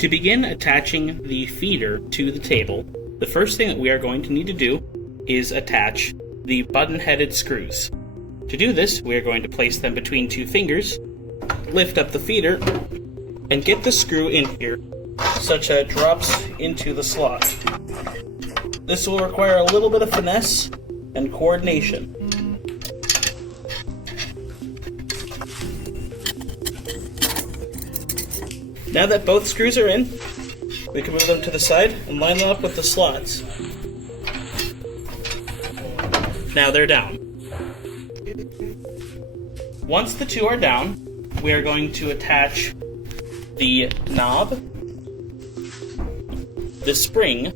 To begin attaching the feeder to the table, the first thing that we are going to need to do is attach the button-headed screws. To do this, we are going to place them between two fingers, lift up the feeder, and get the screw in here such that it drops into the slot. This will require a little bit of finesse and coordination. Now that both screws are in, we can move them to the side and line them up with the slots. Now they're down. Once the two are down, we are going to attach the knob, the spring,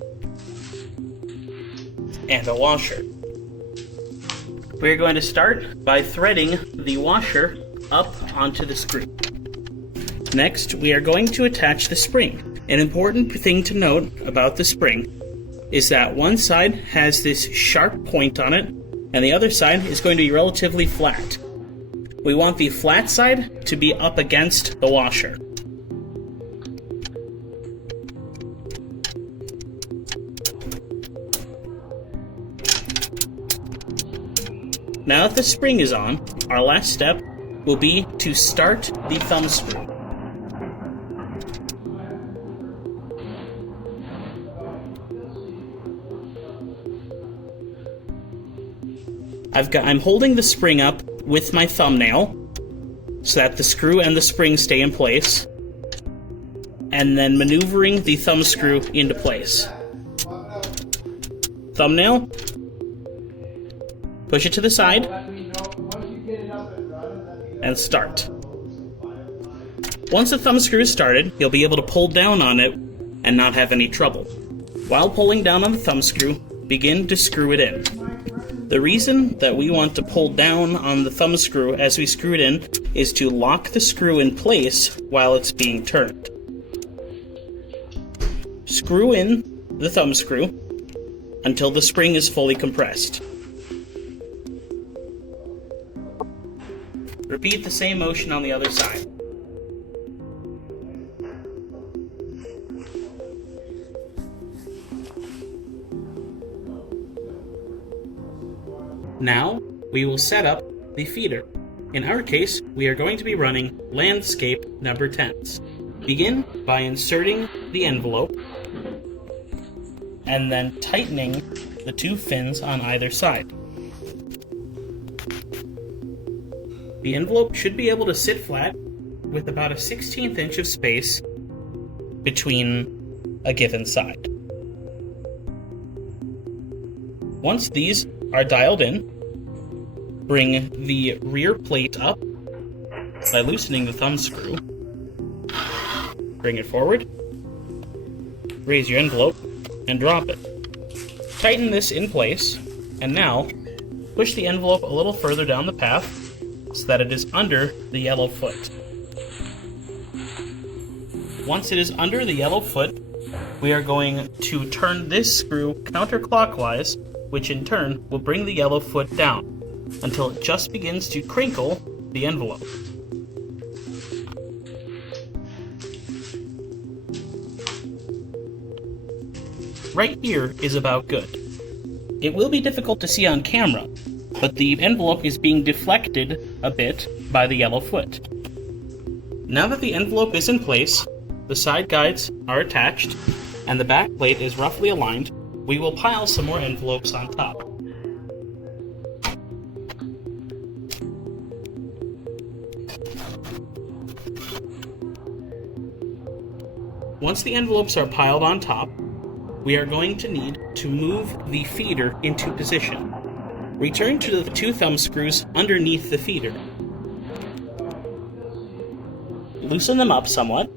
and a washer. We're going to start by threading the washer up onto the screw. Next, we are going to attach the spring. An important thing to note about the spring is that one side has this sharp point on it, and the other side is going to be relatively flat. We want the flat side to be up against the washer. Now that the spring is on, our last step will be to start the thumb screw. I'm holding the spring up with my thumbnail so that the screw and the spring stay in place, and then maneuvering the thumb screw into place. Thumbnail, push it to the side, and start. Once the thumb screw is started, you'll be able to pull down on it and not have any trouble. While pulling down on the thumb screw, begin to screw it in. The reason that we want to pull down on the thumb screw as we screw it in is to lock the screw in place while it's being turned. Screw in the thumb screw until the spring is fully compressed. Repeat the same motion on the other side. Now, we will set up the feeder. In our case, we are going to be running landscape number 10s. Begin by inserting the envelope and then tightening the two fins on either side. The envelope should be able to sit flat with about a 1/16 inch of space between a given side. Once these are dialed in, bring the rear plate up by loosening the thumb screw. Bring it forward, raise your envelope, and drop it. Tighten this in place, and now push the envelope a little further down the path so that it is under the yellow foot. Once it is under the yellow foot, we are going to turn this screw counterclockwise, which in turn will bring the yellow foot down until it just begins to crinkle the envelope. Right here is about good. It will be difficult to see on camera, but the envelope is being deflected a bit by the yellow foot. Now that the envelope is in place, the side guides are attached, and the back plate is roughly aligned, we will pile some more envelopes on top. Once the envelopes are piled on top, we are going to need to move the feeder into position. Return to the two thumb screws underneath the feeder. Loosen them up somewhat.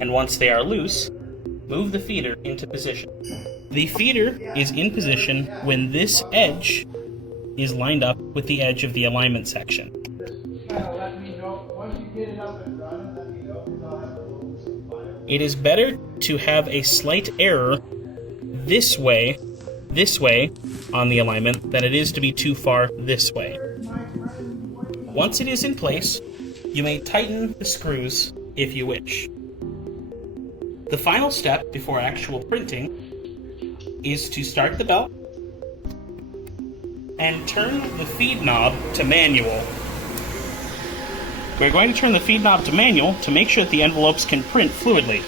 And once they are loose, move the feeder into position. The feeder is in position when this edge is lined up with the edge of the alignment section. It is better to have a slight error this way on the alignment than it is to be too far this way. Once it is in place, you may tighten the screws if you wish. The final step before actual printing is to start the belt and turn the feed knob to manual. We're going to turn the feed knob to manual to make sure that the envelopes can print fluidly.